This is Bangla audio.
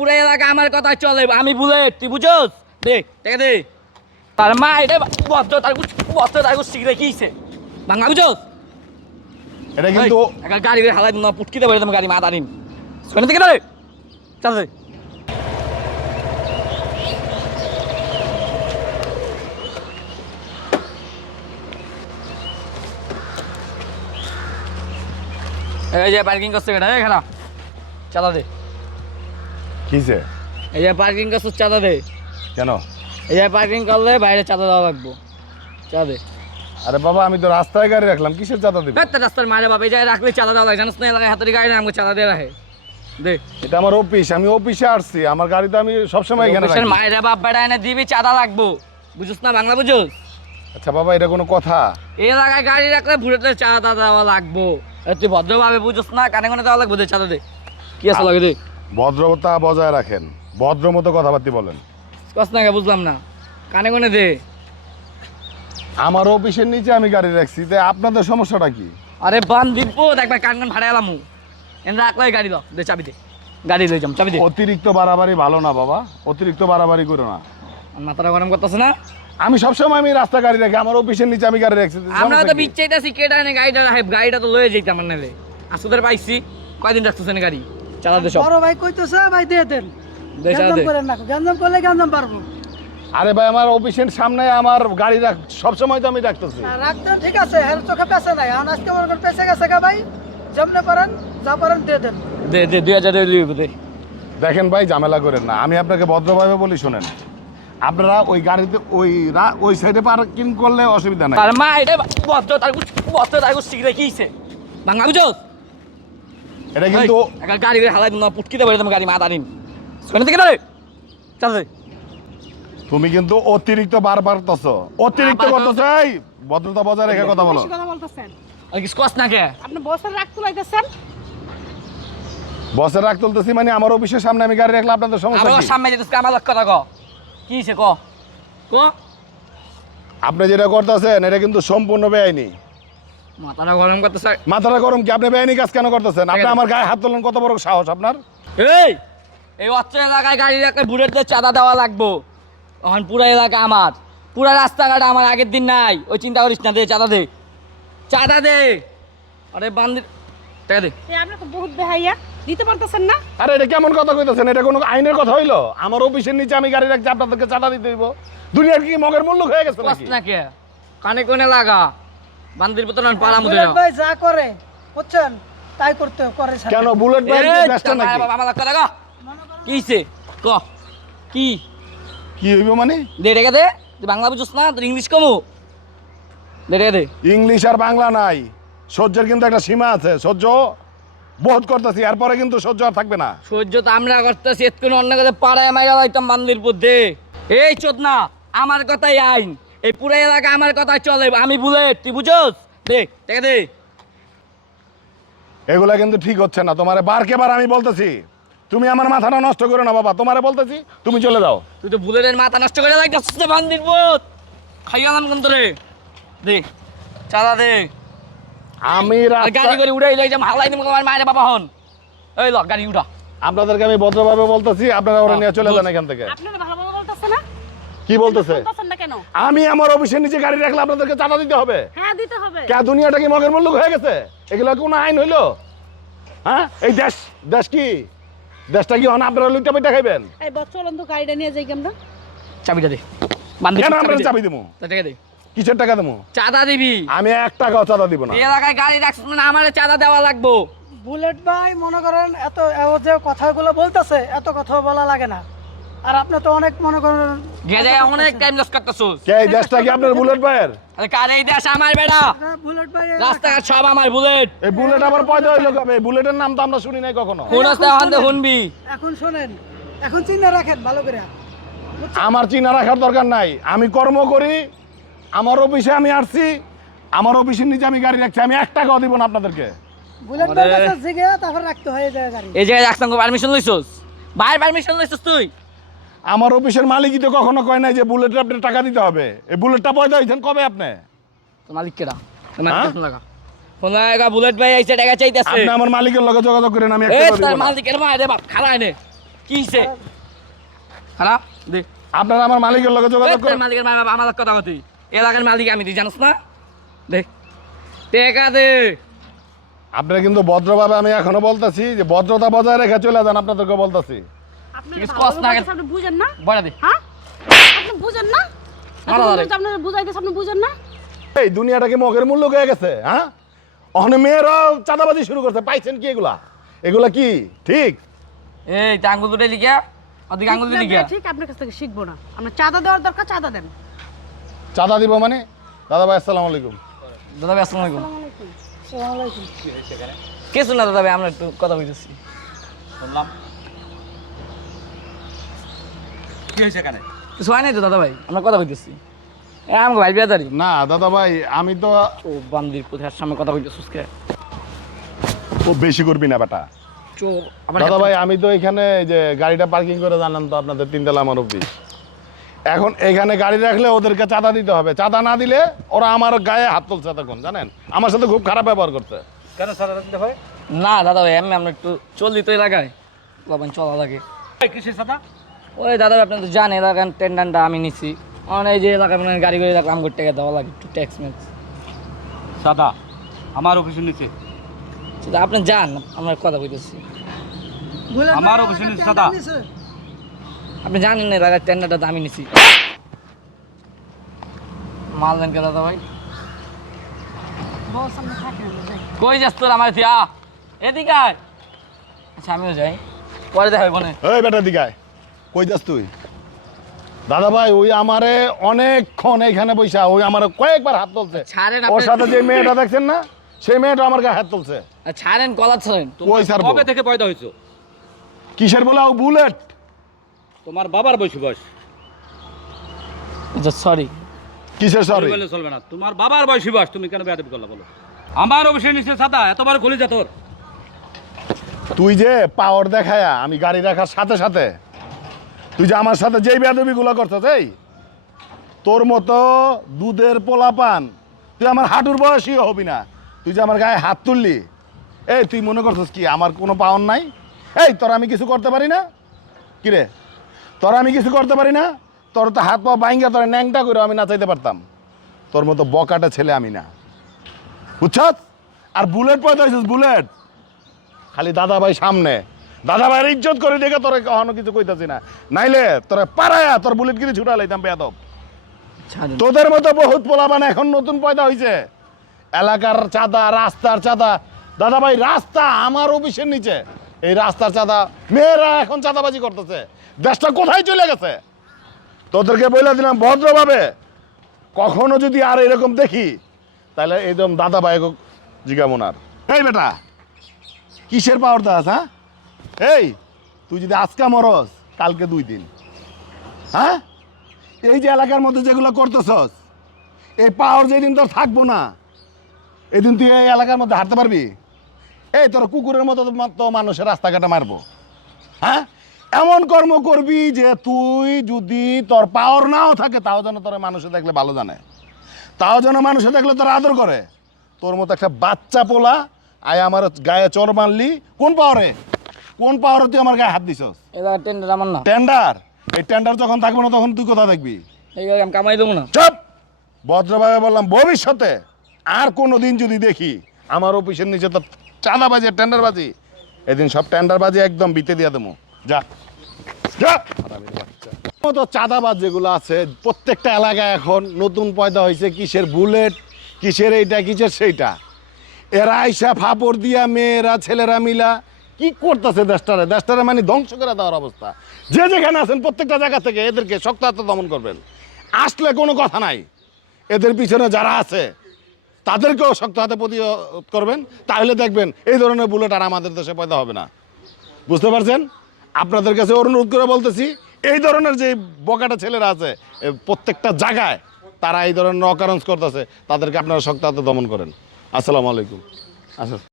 পুরো এলাকা আমার কথা চলে, আমি বুলেট, তুই বুঝোস? দে টাকা দে। তার মা এটা বস্ত্র শিখে কিছে বাংলা বুঝোস? এটা কিন্তু একটা গাড়ি হালাই না পুটকিতে বলে তুমি গাড়ি মা দাঁড়িন শোনে থেকে রে চল দে। এই যে পার্কিং করছে এটা এখানে চাঁদা দে। কিছে এই যে পার্কিং করছে চাঁদা দে। কেন? এই যে পার্কিং করলে বাইরে চাঁদা দেওয়া লাগবো, চাঁদা দে। আরে বাবা আমি তো রাস্তায় গাড়ি রাখলাম, কিসের চাঁদা দিবি? রাস্তার মারে বাবা এই জায়গায় রাখলে চাঁদা দেওয়া লাগে, জানিস না? এলাকায় হাতের গাড়ি না আমাকে চাঁদা দিয়ে রাখে দে। এটা আমার অফিস, আমি অফিসে আসছি, আমার গাড়ি তো আমি সবসময় এখানে রাখি। মায়ের বাপ বেড়া এনে দিবি চাঁদা লাগবো, বুঝছ না? বাংলা বুঝোস? আচ্ছা বাবা এটা কোনো কথা? এই এলাকায় গাড়ি রাখলে ভুলেতে চাঁদা দেওয়া লাগবো, তুই ভদ্রভাবে বুঝছ না? কানে কানে দেওয়া লাগবো, দে চাঁদা দে। কি আছে লাগে দে। ভদ্রতা বজায় রাখেন, ভদ্র মতো কথাবার্তা বলেন। কস না বুঝলাম না, কানে কানে দে। আমার অফিসের নিচে আমি গাড়ি রাখছি, তাই আপনাদের সমস্যাটা কি? আরে বান দিব দেখবা কান কান ভাড়া এলাম এনে রাখলে গাড়ি দাও, দে চাবি দে, গাড়ি লই যাম, চাবি দে। অতিরিক্ত বাড়াবাড়ি ভালো না বাবা, অতিরিক্ত বাড়াবাড়ি করো না। মাথাটা গরম করতেছ না? আমি সবসময় আমি রাস্তা গাড়ি রাখি, আমার অফিসের নিচে আমি গাড়ি রাখছি। আমরা তো বিচ্ছাইতাছি কেটা এনে গাড়িটা রাখে, গাড়িটা তো লয়ে যাইতাম আমার নেলে আসুদের পাইছি। কয়দিন রাখতেছেন গাড়ি? চালা দে সব। বড় ভাই কইতেছে ভাই দিয়ে দেন, দে চালা গঞ্জাম দে। করেন না, গঞ্জাম করলে গঞ্জাম পারবো। আরে ভাই আমার অফিসের সামনে আমার গাড়ি রাখ, সবসময় তো আমি রাখতেছি। আর রাখতেন ঠিক আছে, এর চোখে পেছে নাই, এখন আজকে মনে করেন পেছে গেছে গা ভাই, যেমনে পারেন যা পারেন দিয়ে দেন। দে দে 2000 দিয়ে দিবি দে। দেখেন ভাই ঝামেলা করেন না, আমি আপনাকে ভদ্রভাবে বলি শোনেন, আপনারা ওই গাড়িতে ওই সাইডে পার্কিং করলে অসুবিধা নাই। তার মা এটা বস্ত্র শিখে কিছে বাংলা বুঝোস? এটা কিন্তু একটা গাড়ি হালাই না পুটকিতে বলে তুমি গাড়ি মা দাঁড়িন শোনে থেকে রে চল দে। তুমি কিন্তু অতিরিক্ত বারবার অতিরিক্ত করতেছো। এই ভদ্রতা বজায় রেখে কথা বলো। বেশি কথা বলতেছেন আর কিছু কস না কে? আপনি বসের রাখ তুলাইতেছেন। বসের রাখ তুলতেছি মানে আমার অফিসের সামনে আমি গাড়ি রাখলে আপনাদের সমস্যা আমার কি? সামনে যেতেছ আমার লক্ষ্য কথা ক কি হইছে ক ক। আপনি যেটা করতেছেন এটা কিন্তু সম্পূর্ণ বেআইনি। মাথাটা গরম করতেছ? মাথাটা গরম কি? আপনি বেআইনি কাজ কেন করতেছেন? আপনি আমার গায়ে হাত তোলেন, কত বড় সাহস আপনার? এই অত্র এলাকায় গাড়ি রাখলে বুলেটদের চাঁদা দেওয়া লাগবো। এখন পুরো এলাকা আমার, পুরা রাস্তাঘাট আমার, আগের দিন নাই, ওই চিন্তা করিস না। দে চাঁদা দে, চাঁদা দে। আরে বান্দির টাকা দে। এই আপনি তো বহুত বেহাইয়া, দিতে পারতেছেন না। আরে এটা কেমন কথা কইতেছেন? এটা কোনো আইনের কথা হইলো? আমার অফিসের নিচে আমি গাড়ি রাখছি, আপনাদেরকে চাঁদা দিতে হইব? দুনিয়ার কি মগের মূল্য হয়ে গেছে কস নাকি? না কে? কানে কোনে লাগা বান্দির পতন পাড়া মুদে বুলেট ভাই যা করে বুঝছেন তাই করতে করে স্যার। কেন বুলেট ভাই ব্যস্ত নাকি? আমার লক্ষ্য কথা ক কি হইছে ক কি কি হইব মানে? দে টাকা দে। তুই বাংলা বুঝছ না? তোর ইংলিশ কমু। দে টাকা দে। ইংলিশ আর বাংলা নাই, সহ্যের কিন্তু একটা সীমা আছে। সহ্য বহুত করতেছি, এরপরে কিন্তু সহ্য আর থাকবে না। সহ্য তো আমরা করতেছি, এতক্ষণ অন্য কাছে পাড়ায় মাইরা লাইতাম বান্দির বুদ্ধে। এই চোদ না, আমার কথাই আইন, এই পুরো এলাকা আমার কথাই চলে, আমি বুলেট, তুই বুঝোস? দে টাকা দে। এগুলা কিন্তু ঠিক হচ্ছে না। তোমারে বারকে বার আমি বলতেছি, তুমি আমার মাথাটা নষ্ট করো না বাবা। তোমারে বলতেছি তুমি চলে যাও। তুই তো বুলেটের মাথা নষ্ট করে লাগতেছিস না বান্দির বুত। খাইয়ালাম কিন্তু রে। দে চালা দে। আমি আর গাড়ি করে উড়াই লই যাম, হালাই দিমু তোমার মায়ের বাবা হন। এই ল গাড়ি উঠা। আপনাদেরকে আমি ভদ্রভাবে বলতেছি, আপনারা ওরা নিয়ে চলে যান এখান থেকে। আপনারা ভালো ভালো বলতেছেন না, কি বলতেছে? বলতেছেন না কেন? আমি আমার অফিসের নিচে গাড়ি রাখলে আপনাদেরকে চাঁদা দিতে হবে? হ্যাঁ দিতে হবে। কে দুনিয়াটা কি মগের মূল্য হয়ে গেছে? এগুলো কোনো আইন হইলো? হ্যাঁ এই দেশ কি? দেশটা কি হন আপনারা লুইটা পেটা খাইবেন? এই বড় চলুন তো গাড়িটা নিয়ে যাই আমরা। চাবিটা দে বান্দির। কেন আমরা চাবি দেবো? টাকা দে। কিসের টাকা দেবো? চাঁদা দিবি। আমি 1 টাকাও চাঁদা দিব না। এই এলাকায় গাড়ি রাখছিস মানে আমার চাঁদা দেওয়া লাগবো। বুলেট ভাই মনে করেন এত ও যে কথাগুলো বলতেছে এত কথা বলা লাগে না। আর আপনি তো অনেক মনে করেন গেজে অনেক টাইম লস করতেছস। কে এই দেশটা কি আপনার বুলেট ভাইয়ের? আরে কার এই দেশ? আমার বেটা, বুলেট ভাই রাস্তাঘাট সব আমার বুলেট। এই বুলেট আবার পয়দা হইলো কবে? এই বুলেটের নাম তো আমরা শুনি নাই কখনো। কোন রাস্তায় হন শুনবি? এখন শোনেন, এখন চিন্তা রাখেন ভালো করে। আমার চিনা রাখার দরকার নাই। আমি কর্ম করি, আমার অফিসে আমি আসছি, আমার অফিসের নিচে আমি গাড়ি রাখছি। আমি 1 টাকাও দিব না আপনাদেরকে। বুলেট ভাই কাছে জিগে তারপর রাখতে হয় এই জায়গায় গাড়ি। এই জায়গায় রাখতাম পারমিশন লইছস? ভাই পারমিশন লইছস তুই? আমার অফিসের মালিকই তো কখনো কয় নাই যে বুলেটের আপনি টাকা দিতে হবে। এই বুলেটটা পয়দা হইছেন কবে আপনি? তো মালিক কেডা? তো মালিক ফোন লাগা। ফোন লাগা, বুলেট ভাই আইছে টাকা চাইতেছে। আপনি আমার মালিকের লগে যোগাযোগ করেন, আমি 1 এই টাকা দিব তার না। মালিকের মা রে বাপ খাড়া এনে কি হইছে খারাপ দে আপনারা আমার মালিকের লগে যোগাযোগ তোর করেন। মালিকের আমার কথা কথা এলাকার মালিক আমি তুই জানোস না দেখ টেকা দে আপনারা কিন্তু ভদ্রভাবে আমি এখনো বলতেছি যে ভদ্রতা বজায় রেখে চলে যান, আপনাদেরকে বলতেছি। আপনারা ঠিক আছে, ভালো কষ্ট না বলতেছে, আপনি বুঝেন না বড়া দে হ্যাঁ আপনি বুঝেন না ভালো ভালো। আপনারা বুঝাইতেছে আপনি বুঝেন না এই দুনিয়াটা কি মগের মূল্য হয়ে গেছে? হ্যাঁ, ওখানে মেয়েরাও চাঁদাবাজি শুরু করছে। পাইছেন কি এগুলা? এগুলা কি ঠিক? এই তা আঙ্গুল দুটো লিখা ওদিকে আঙ্গুল দুটো লিখা ঠিক আপনার কাছ থেকে শিখবো না আমরা চাঁদা দেওয়ার দরকার চাঁদা দেন চাঁদা দিব মানে? দাদা ভাই আসসালামু আলাইকুম। দাদা ভাই আসসালামু আলাইকুম আসসালামু আলাইকুম। কিছু না দাদা ভাই আমরা একটু কথা বলতেছি শুনলাম কি হয়েছে এখানে? কিছু হয় নাই তো দাদা ভাই আমরা কথা বলতেছি আমাকে ভাই বিয়াদারি না দাদা ভাই, আমি তো ও বান্দির কোথায় সামনে কথা বলতেছিস কে খুব বেশি করবি না বেটা। চো আবার দাদা ভাই, আমি তো এখানে এই যে গাড়িটা পার্কিং করে জানান তো আপনাদের তিনতলা আমার অফিস। এখন এখানে গাড়ি রাখলে ওদেরকে চাঁদা দিতে হবে। চাঁদা না দিলে ওরা আমার গায়ে হাত তুলছে তখন, জানেন আমার সাথে খুব খারাপ ব্যবহার করছে। কেন সাদা দিতে হয়? না দাদা ভাই আমি আমরা একটু চলি তো এলাকায় বাবা চলা লাগে এই কিসের সাদা? ওই দাদা ভাই আপনি তো জানেন এলাকার টেন্ডারটা আমি নিছি এই যে এলাকায় মানে গাড়ি করে রাখলাম করে টাকা দেওয়া লাগে একটু ট্যাক্স ম্যাক্স সাদা আমার অফিসের নিচে। সেটা আপনি যান আমরা কথা বলতেছি বুলেট আমার ভাই অবশ্যই আমাকে সাদা। টেন্ডার দিছে। আপনি জানেন না এলাকার টেন্ডারটা তো আমি নিছি মাল দেন কে দাদা ভাই বস আমরা থাকি না যাই কই যাস তোর আমার থিয়া এদিকে আয় আচ্ছা আমিও যাই পরে দেখা হবে বনে এই বেটা দিগায়, কই যাস তুই? দাদা ভাই ওই আমারে অনেকক্ষণ এইখানে বইসা ওই আমার কয়েকবার হাত তুলছে। ছাড়েন ওর আপনি সাথে যে মেয়েটা দেখছেন না, সেই মেয়েটা আমার গায়ে হাত তুলছে। ছাড়েন কলাচ্ছেন ওই ছাড়বো? কবে থেকে পয়দা হয়েছো? কিসের বলে ও বুলেট? তোমার বাবার বয়সী বয়স। আচ্ছা সরি কিসের সরি? বললে চলবে না, তোমার বাবার বয়সী বয়স, তুমি কেন বেয়াদবি করলা বলো? আমার অফিসের নিচে সাদা এত বড় খুলি যা তোর। তুই যে পাওয়ার দেখায়া আমি গাড়ি রাখার সাথে সাথে তুই যে আমার সাথে যেই বেয়াদবিগুলো করছিস, এই তোর মতো দুধের পোলাপান তুই আমার হাঁটুর বয়সী হবি না। তুই যে আমার গায়ে হাত তুললি, এই তুই মনে করছিস কি আমার কোনো পাওয়ার নাই? এই তোর আমি কিছু করতে পারি না? কিরে তোর আমি কিছু করতে পারি না? তোর তো হাত পা বাইঙ্গা তোর ন্যাংটা করে আমি নাচাইতে পারতাম। তোর মতো বকাটা ছেলে আমি না, বুঝছস? আর বুলেট পয়দা হয়েছিস বুলেট, খালি দাদা ভাই সামনে দাদা ভাইয়ের ইজ্জত করে দেখে তোরা কখনো কিছু কইতাছি না, নাইলে তোরা পাড়ায়া তোর বুলেট গিরি ছুটা লাইতাম বেয়াদব। ছাড়েন তোদের মতো বহুত পোলাবান এখন নতুন পয়দা হয়েছে। এলাকার চাঁদা, রাস্তার চাঁদা। দাদা ভাই রাস্তা আমার অফিসের নিচে, এই রাস্তার চাঁদা মেয়েরা এখন চাঁদাবাজি করতেছে। দেশটা কোথায় চলে গেছে? তোদেরকে বলে দিলাম ভদ্রভাবে, কখনো যদি আর এরকম দেখি তাহলে একদম দাদা ভাই জিগামোনার। এই বেটা কিসের পাওয়ার দাস? হ্যাঁ, এই তুই যদি আজকা মরস কালকে 2 দিন। হ্যাঁ, এই যে এলাকার মধ্যে যেগুলো করতেছস, এই পাওয়ার যেদিন তোর থাকবো না, এদিন তুই এই এলাকার মধ্যে হাঁটতে পারবি? এই তোর কুকুরের মতো তো মানুষের রাস্তাঘাটে মারবো। হ্যাঁ, এমন কর্ম করবি যে তুই যদি তোর পাওয়ার নাও থাকে তাও যেন তোর মানুষে দেখলে ভালো জানে, তাও যেন মানুষে দেখলে তোর আদর করে। তোর মতো একটা বাচ্চা পোলা আয় আমার গায়ে চর মারলি। কোন পাওয়ারে, কোন পাওয়ারে তুই আমার গায়ে হাত দিছস? এলাকার টেন্ডার আমার না টেন্ডার? এই টেন্ডার যখন থাকবে না তখন তুই কোথা দেখবি? এই আমি কামাই দেবো না চুপ! ভদ্রভাবে বললাম, ভবিষ্যতে আর কোনো দিন যদি দেখি আমার অফিসের নিচে তো চাঁদাবাজি আর টেন্ডারবাজি, এদিন সব টেন্ডারবাজি একদম বিতে দিয়ে দেবো। যা যা। তো চাঁদাবাজ যেগুলো আছে প্রত্যেকটা এলাকায় এখন নতুন পয়দা হয়েছে, কিসের বুলেট, কিসের এইটা, কিসের সেইটা। এরা আইসা ফাপড় দিয়া মেয়েরা ছেলেরা মিলা কি করতেছে দেশটারে মানে ধ্বংস করে দেওয়ার অবস্থা। যে যেখানে আছেন প্রত্যেকটা জায়গা থেকে এদেরকে শক্ত হাতে দমন করবেন। আসলে কোনো কথা নাই, এদের পিছনে যারা আছে তাদেরকেও শক্ত হাতে প্রতিরোধ করবেন, তাহলে দেখবেন এই ধরনের বুলেট আর আমাদের দেশে পয়দা হবে না। বুঝতে পারছেন? আপনাদের কাছে অনুরোধ করে বলতেছি, এই ধরনের যে বকাটা ছেলেরা আছে প্রত্যেকটা জায়গায় তারা এই ধরনের অকারেন্স করতেছে, তাদেরকে আপনারা শক্ত হাতে দমন করেন। আসসালামু আলাইকুম। আচ্ছা।